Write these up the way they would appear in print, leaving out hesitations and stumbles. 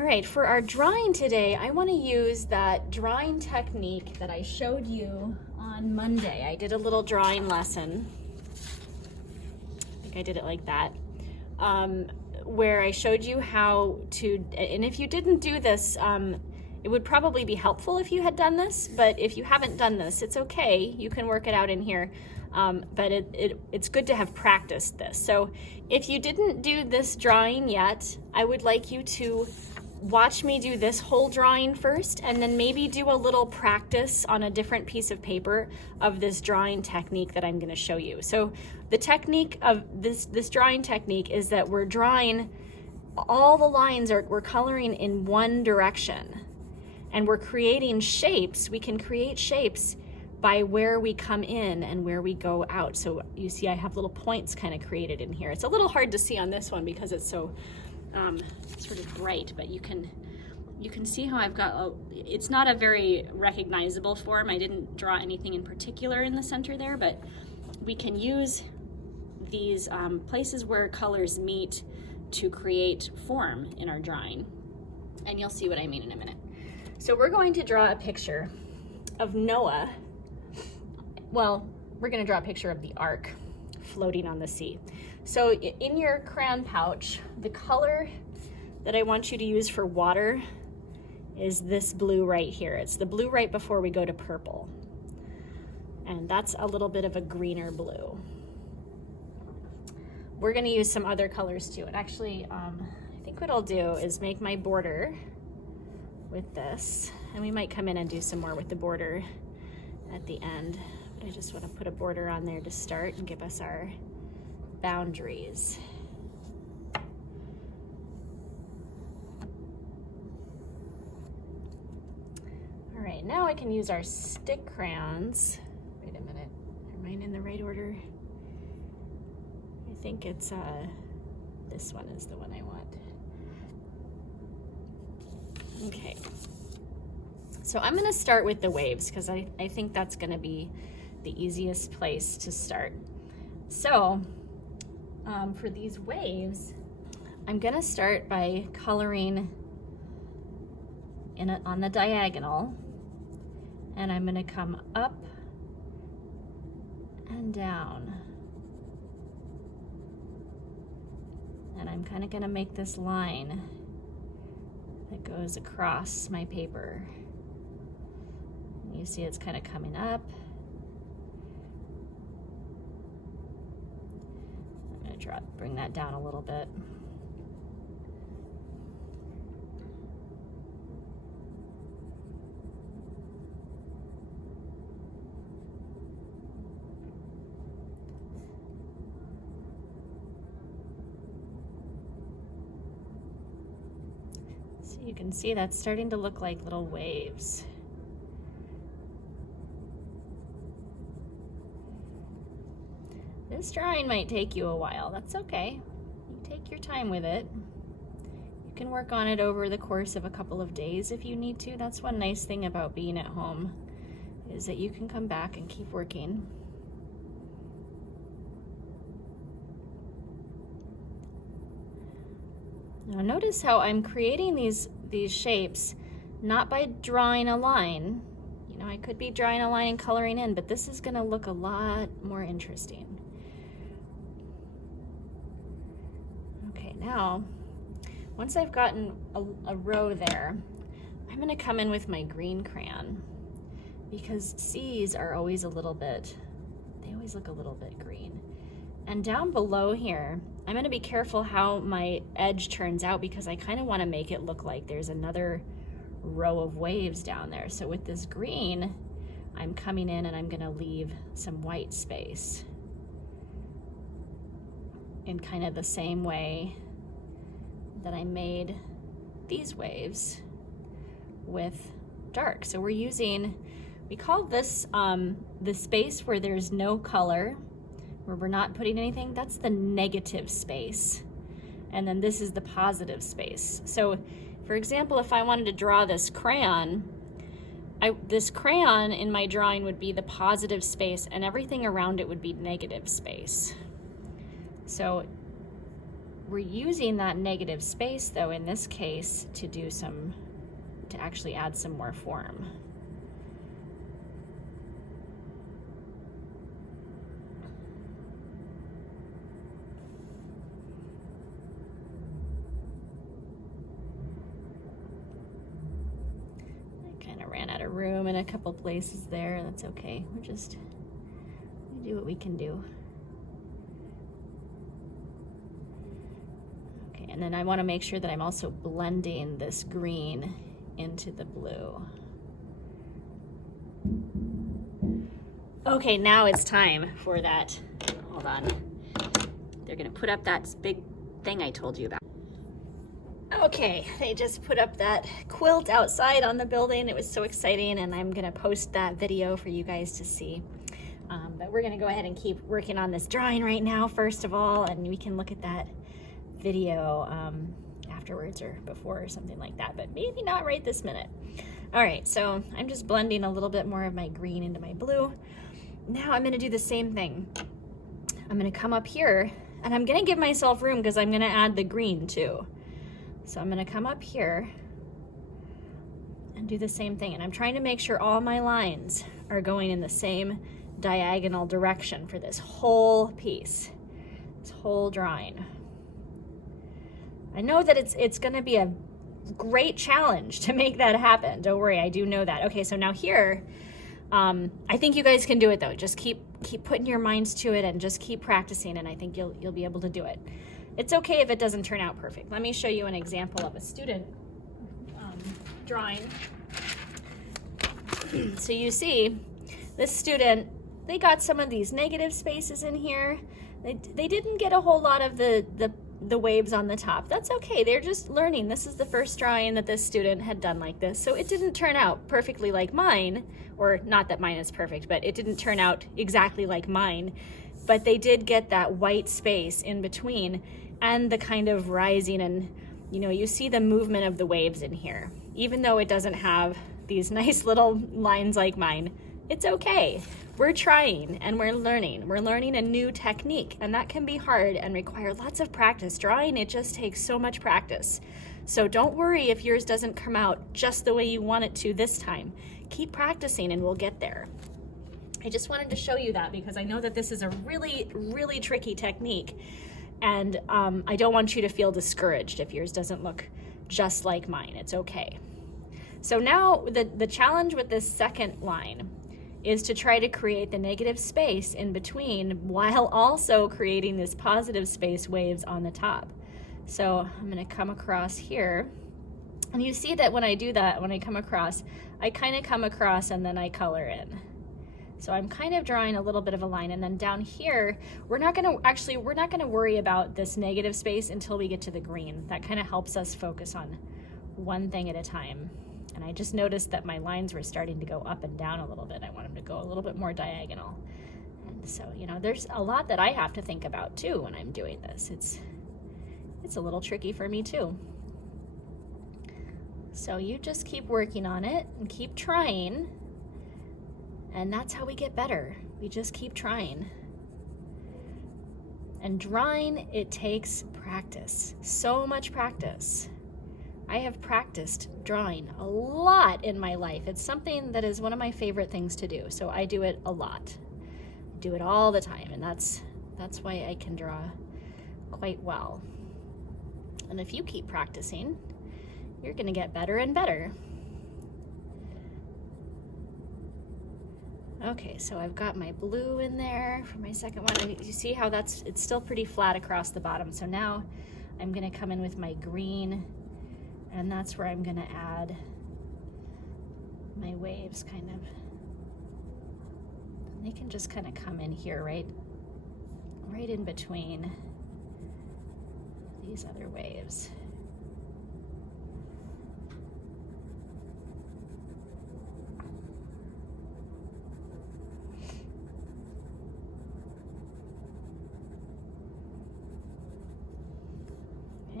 All right, for our drawing today, I want to use that drawing technique that I showed you on Monday. I did a little drawing lesson. I think I did it like that, where I showed you how to, and if you didn't do this, it would probably be helpful if you had done this, but if you haven't done this, it's okay. You can work it out in here, but it's good to have practiced this. So if you didn't do this drawing yet, I would like you to watch me do this whole drawing first, and then maybe do a little practice on a different piece of paper of this drawing technique that I'm going to show you. So the technique of this drawing technique is that we're drawing all the lines, we're coloring in one direction, and we're creating shapes. We can create shapes by where we come in and where we go out. So you see I have little points kind of created in here. It's a little hard to see on this one because it's so sort of bright, but you can see how I've got, it's not a very recognizable form. I didn't draw anything in particular in the center there, but we can use these places where colors meet to create form in our drawing. And you'll see what I mean in a minute. So we're going to draw a picture of Noah. Well, we're going to draw a picture of the ark floating on the sea. So in your crayon pouch, the color that I want you to use for water is this blue right here. It's the blue right before we go to purple. And that's a little bit of a greener blue. We're gonna use some other colors too. And actually, I think what I'll do is make my border with this. And we might come in and do some more with the border at the end. But I just wanna put a border on there to start and give us our boundaries. All right, now I can use our stick crayons. Wait a minute, are mine in the right order? I think it's, this one is the one I want. Okay, so I'm gonna start with the waves because I think that's gonna be the easiest place to start. So, for these waves, I'm gonna start by coloring on the diagonal, and I'm gonna come up and down. And I'm kind of gonna make this line that goes across my paper. And you see it's kind of coming up. Bring that down a little bit. So you can see that's starting to look like little waves. This drawing might take you a while. That's okay. You take your time with it. You can work on it over the course of a couple of days if you need to. That's one nice thing about being at home, is that you can come back and keep working. Now notice how I'm creating these shapes not by drawing a line. You know, I could be drawing a line and coloring in, but this is going to look a lot more interesting. Now, once I've gotten a row there, I'm gonna come in with my green crayon because seas are always a little bit, they always look a little bit green. And down below here, I'm gonna be careful how my edge turns out because I kind of wanna make it look like there's another row of waves down there. So with this green, I'm coming in and I'm gonna leave some white space in kind of the same way that I made these waves with dark. So we're using, we call this the space where there's no color, where we're not putting anything, that's the negative space. And then this is the positive space. So for example, if I wanted to draw this crayon, this crayon in my drawing would be the positive space and everything around it would be negative space. So We're using that negative space though in this case to actually add some more form. I kind of ran out of room in a couple places there. That's okay. We do what we can do. And then I want to make sure that I'm also blending this green into the blue. Okay, now it's time for that. Hold on. They're going to put up that big thing I told you about. Okay, they just put up that quilt outside on the building. It was so exciting, and I'm going to post that video for you guys to see. But we're going to go ahead and keep working on this drawing right now, first of all, and we can look at that video afterwards or before or something like that, but maybe not right this minute. All right, so I'm just blending a little bit more of my green into my blue. Now I'm going to do the same thing. I'm going to come up here and I'm going to give myself room because I'm going to add the green too. So I'm going to come up here and do the same thing, and I'm trying to make sure all my lines are going in the same diagonal direction for this whole piece, this whole drawing. I know that it's going to be a great challenge to make that happen. Don't worry, I do know that. Okay, so now here, I think you guys can do it though. Just keep putting your minds to it and just keep practicing, and I think you'll be able to do it. It's okay if it doesn't turn out perfect. Let me show you an example of a student drawing. So you see, this student, they got some of these negative spaces in here. They didn't get a whole lot of the waves on the top. That's okay, they're just learning. This is the first drawing that this student had done like this, so it didn't turn out perfectly like mine, or not that mine is perfect, but it didn't turn out exactly like mine, but they did get that white space in between and the kind of rising, and you see the movement of the waves in here. Even though it doesn't have these nice little lines like mine, it's okay. We're trying and we're learning. We're learning a new technique, and that can be hard and require lots of practice. Drawing, it just takes so much practice. So don't worry if yours doesn't come out just the way you want it to this time. Keep practicing and we'll get there. I just wanted to show you that because I know that this is a really, really tricky technique, and I don't want you to feel discouraged if yours doesn't look just like mine. It's okay. So now the challenge with this second line is to try to create the negative space in between while also creating this positive space waves on the top. So I'm going to come across here, and you see that when I do that, when I come across, I kind of come across and then I color in. So I'm kind of drawing a little bit of a line, and then down here, we're not going to worry about this negative space until we get to the green. That kind of helps us focus on one thing at a time. And I just noticed that my lines were starting to go up and down a little bit. I want them to go a little bit more diagonal. And so, there's a lot that I have to think about too when I'm doing this. It's a little tricky for me too. So you just keep working on it and keep trying. And that's how we get better. We just keep trying. And drawing, it takes practice. So much practice. I have practiced drawing a lot in my life. It's something that is one of my favorite things to do. So I do it a lot. I do it all the time, and that's why I can draw quite well. And if you keep practicing, you're going to get better and better. Okay, so I've got my blue in there for my second one. You see how it's still pretty flat across the bottom. So now I'm going to come in with my green, and that's where I'm going to add my waves kind of. They can just kind of come in here, right in between these other waves.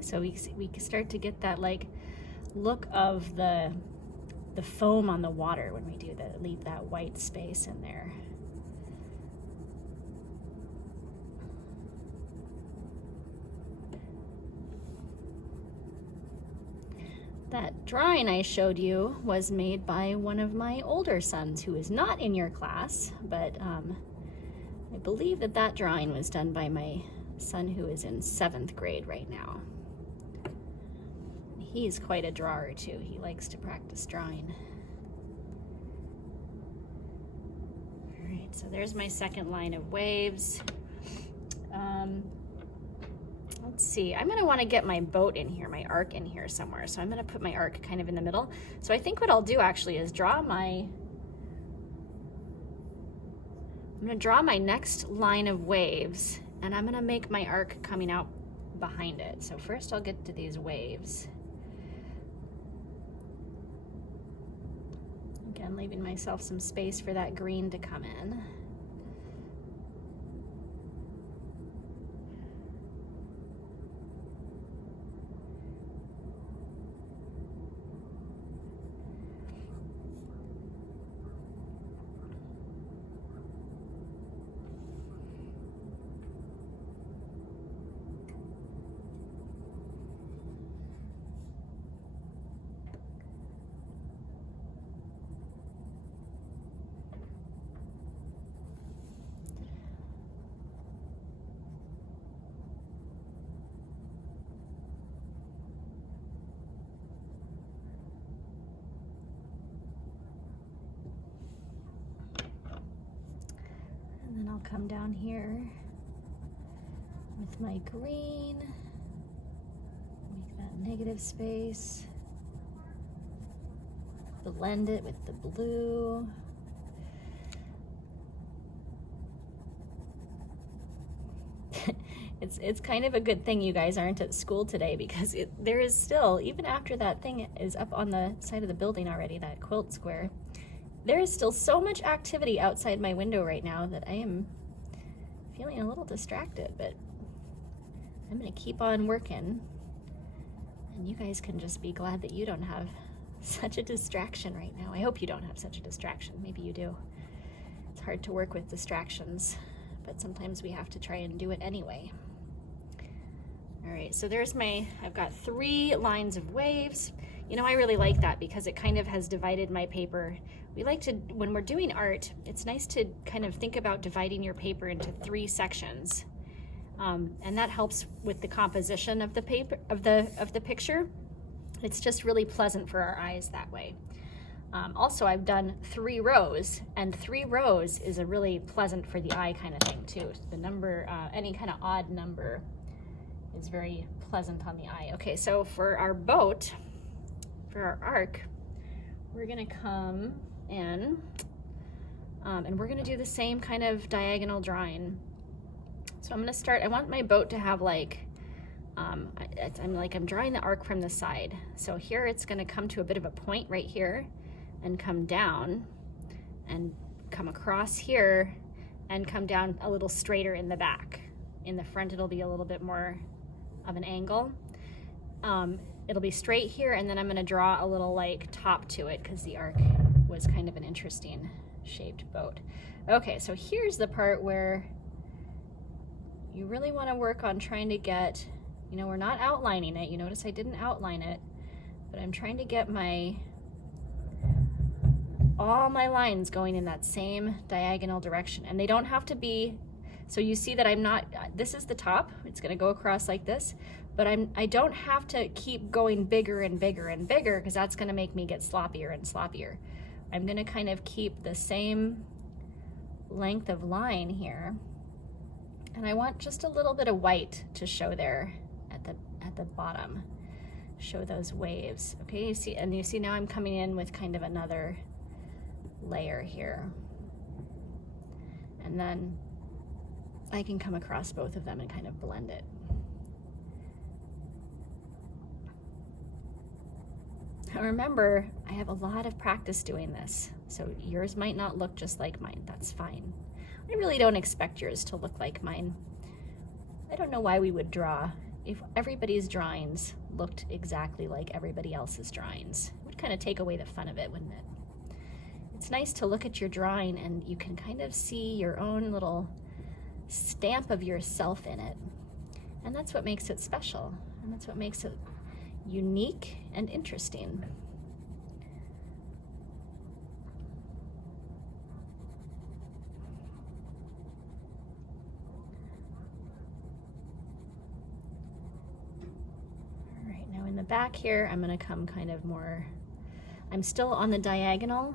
So we can start to get that like look of the foam on the water when we do that, leave that white space in there. That drawing I showed you was made by one of my older sons who is not in your class, but I believe that that drawing was done by my son who is in 7th grade right now. He's quite a drawer too. He likes to practice drawing. All right, so there's my second line of waves. Let's see, I'm gonna wanna get my boat in here, my arc in here somewhere. So I'm gonna put my arc kind of in the middle. So I think what I'll do actually is I'm gonna draw my next line of waves, and I'm gonna make my arc coming out behind it. So first I'll get to these waves. Again, leaving myself some space for that green to come in. And then I'll come down here with my green, make that negative space, blend it with the blue. It's kind of a good thing you guys aren't at school today, because there is still, even after that thing is up on the side of the building already, that quilt square, there is still so much activity outside my window right now that I am feeling a little distracted, but I'm gonna keep on working, and you guys can just be glad that you don't have such a distraction right now. I hope you don't have such a distraction. Maybe you do. It's hard to work with distractions, but sometimes we have to try and do it anyway. All right, so there's I've got 3 lines of waves. You know, I really like that because it kind of has divided my paper. We like to, when we're doing art, it's nice to kind of think about dividing your paper into 3 sections. And that helps with the composition of the paper, of the picture. It's just really pleasant for our eyes that way. Also, I've done 3 rows, and 3 rows is a really pleasant for the eye kind of thing too. The number, any kind of odd number is very pleasant on the eye. Okay, so for our boat, for our arc, we're gonna come in and we're gonna do the same kind of diagonal drawing. So I'm gonna start, I want my boat to have like, I'm drawing the arc from the side. So here it's gonna come to a bit of a point right here and come down and come across here and come down a little straighter in the back. In the front, it'll be a little bit more of an angle. It'll be straight here, and then I'm gonna draw a little like top to it because the arc was kind of an interesting shaped boat. Okay, so here's the part where you really wanna work on trying to get, you know, we're not outlining it. You notice I didn't outline it, but I'm trying to get all my lines going in that same diagonal direction. And they don't have to be, so you see that I'm not, this is the top, it's gonna go across like this, but I don't have to keep going bigger and bigger and bigger, because that's gonna make me get sloppier and sloppier. I'm gonna kind of keep the same length of line here. And I want just a little bit of white to show there at the bottom, show those waves. Okay, you see now I'm coming in with kind of another layer here. And then I can come across both of them and kind of blend it. Now remember, I have a lot of practice doing this, so yours might not look just like mine. That's fine. I really don't expect yours to look like mine. I don't know why we would draw if everybody's drawings looked exactly like everybody else's drawings. It would kind of take away the fun of it, wouldn't it? It's nice to look at your drawing and you can kind of see your own little stamp of yourself in it. And that's what makes it special. And that's what makes it, unique and interesting. All right, now in the back here, I'm gonna come kind of more, I'm still on the diagonal,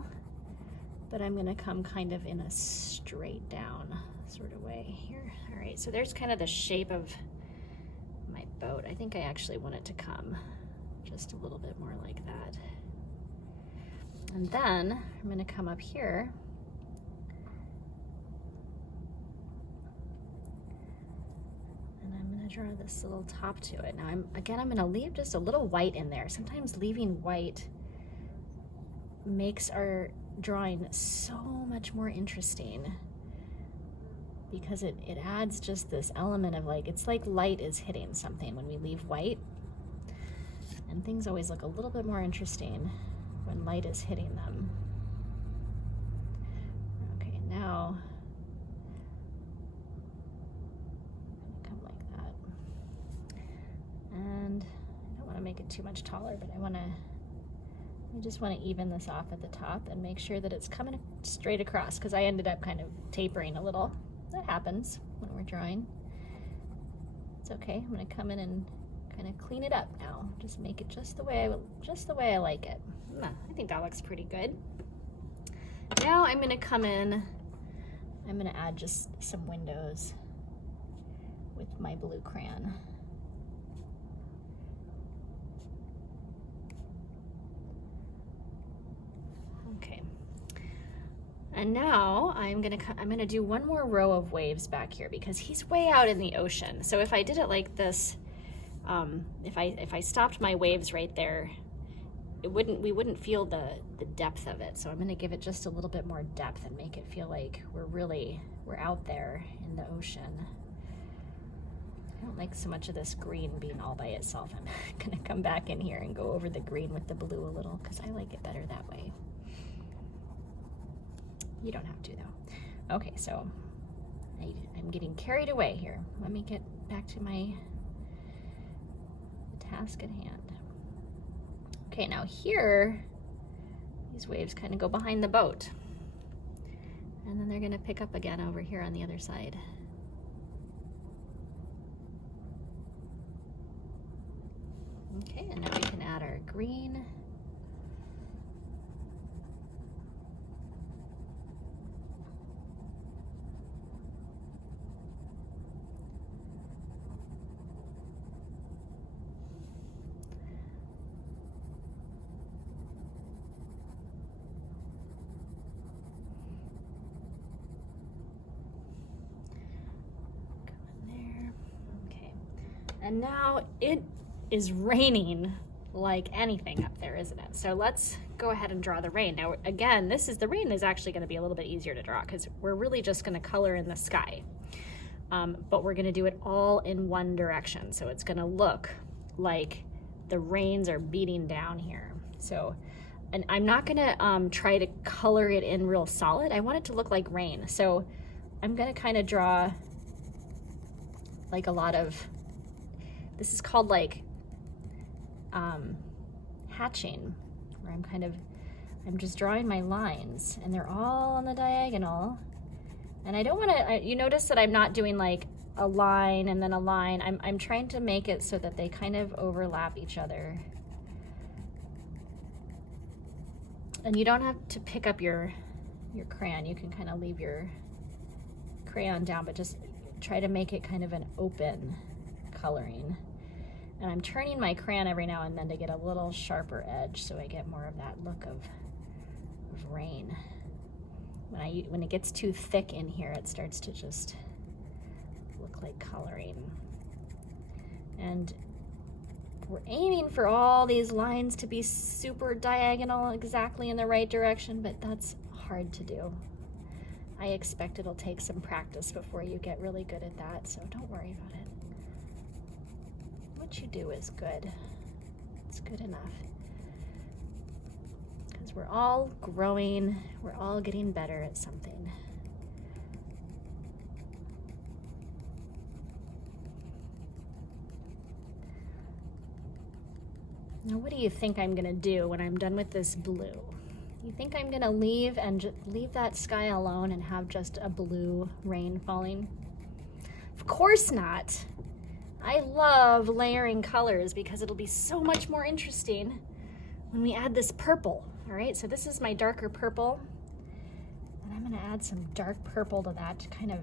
but I'm gonna come kind of in a straight down sort of way here. All right, so there's kind of the shape of my boat. I think I actually want it to come just a little bit more like that. And then I'm gonna come up here and I'm gonna draw this little top to it. Now I'm gonna leave just a little white in there. Sometimes leaving white makes our drawing so much more interesting because it adds just this element of like, it's like light is hitting something when we leave white, and things always look a little bit more interesting when light is hitting them. Okay, now come like that, and I don't want to make it too much taller, but I just want to even this off at the top and make sure that it's coming straight across, because I ended up kind of tapering a little. That happens when we're drawing. It's okay. I'm going to come in and kind of clean it up now. Just make it just the way I like it. I think that looks pretty good. Now I'm going to come in. I'm going to add just some windows with my blue crayon. Okay. And now I'm gonna do one more row of waves back here because he's way out in the ocean. So if I did it like this, if I stopped my waves right there, we wouldn't feel the depth of it. So I'm gonna give it just a little bit more depth and make it feel like we're out there in the ocean. I don't like so much of this green being all by itself. I'm gonna come back in here and go over the green with the blue a little because I like it better that way. You don't have to though. Okay, so I'm getting carried away here. Let me get back to my task at hand. Okay, now here, these waves kind of go behind the boat. And then they're gonna pick up again over here on the other side. Okay, and now we can add our green. And now it is raining like anything up there, isn't it? So let's go ahead and draw the rain. Now, again, the rain is actually gonna be a little bit easier to draw because we're really just gonna color in the sky. But we're gonna do it all in one direction. So it's gonna look like the rains are beating down here. So, and I'm not gonna try to color it in real solid. I want it to look like rain. So I'm gonna kind of draw like a lot of, this is called like hatching, where I'm just drawing my lines and they're all on the diagonal. And I don't want to, you notice that I'm not doing like a line and then a line. I'm trying to make it so that they kind of overlap each other. And you don't have to pick up your crayon. You can kind of leave your crayon down, but just try to make it kind of an open coloring. And I'm turning my crayon every now and then to get a little sharper edge so I get more of that look of rain. When it gets too thick in here, it starts to just look like coloring. And we're aiming for all these lines to be super diagonal, exactly in the right direction, but that's hard to do. I expect it'll take some practice before you get really good at that, so don't worry about it. What you do is good. It's good enough. Because we're all growing, we're all getting better at something. Now, what do you think I'm gonna do when I'm done with this blue? You think I'm gonna leave and leave that sky alone and have just a blue rain falling? Of course not. I love layering colors because it'll be so much more interesting when we add this purple. All right, so this is my darker purple, and I'm gonna add some dark purple to that to kind of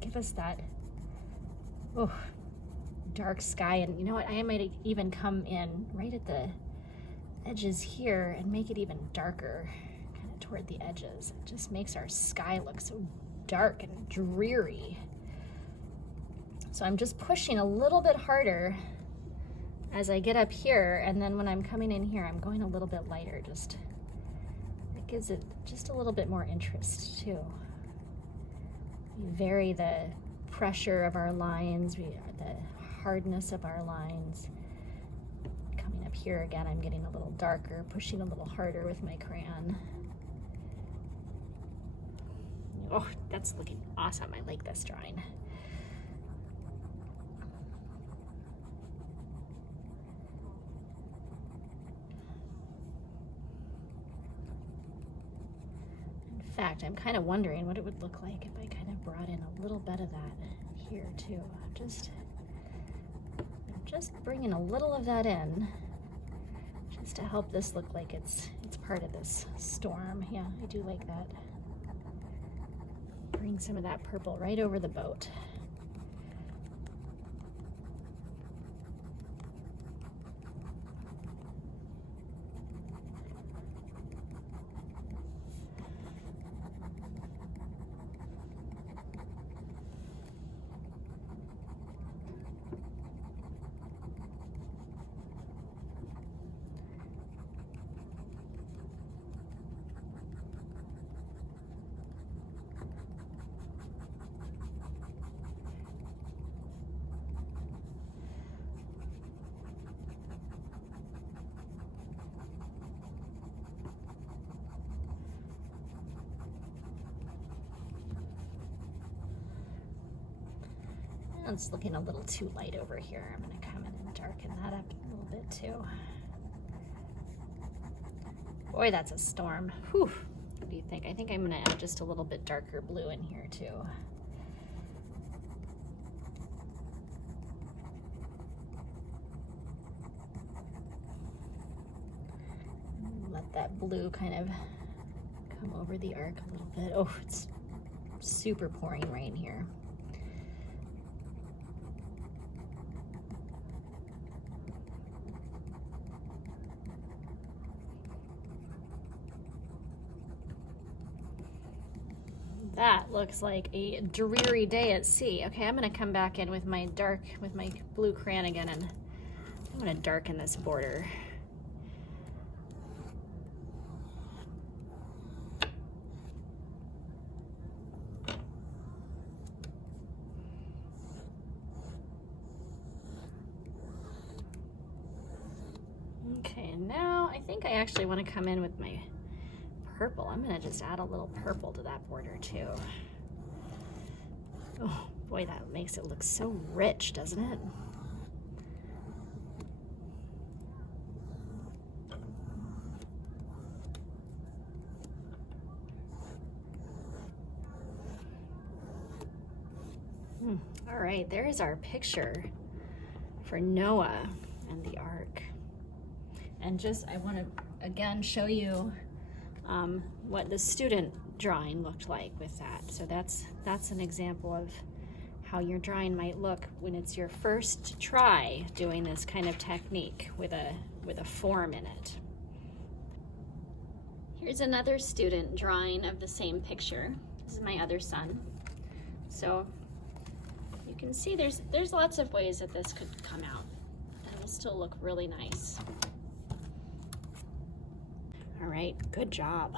give us that dark sky. And you know what, I might even come in right at the edges here and make it even darker, kind of toward the edges. It just makes our sky look so dark and dreary. So I'm just pushing a little bit harder as I get up here, and then when I'm coming in here, I'm going a little bit lighter. Just, it gives it just a little bit more interest too. We vary the pressure of our lines, the hardness of our lines. Coming up here again, I'm getting a little darker, pushing a little harder with my crayon. Oh, that's looking awesome. I like this drawing. In fact, I'm kind of wondering what it would look like if I kind of brought in a little bit of that here too. Just bringing a little of that in, just to help this look like it's part of this storm. Yeah, I do like that. Bring some of that purple right over the boat. It's looking a little too light over here. I'm going to come in and darken that up a little bit too. Boy, that's a storm. Whew. What do you think? I think I'm going to add just a little bit darker blue in here too. Let that blue kind of come over the arc a little bit. Oh, it's super pouring rain here. That looks like a dreary day at sea. Okay, I'm gonna come back in with my blue crayon again, and I'm gonna darken this border. Okay, now I think I actually want to come in with my purple. I'm gonna just add a little purple to that border too. Oh boy, that makes it look so rich, doesn't it? All right, there's our picture for Noah and the Ark. And just, I want to again show you what the student drawing looked like with that. So that's an example of how your drawing might look when it's your first try doing this kind of technique with a form in it. Here's another student drawing of the same picture. This is my other son. So you can see there's lots of ways that this could come out, and it'll still look really nice. All right, good job.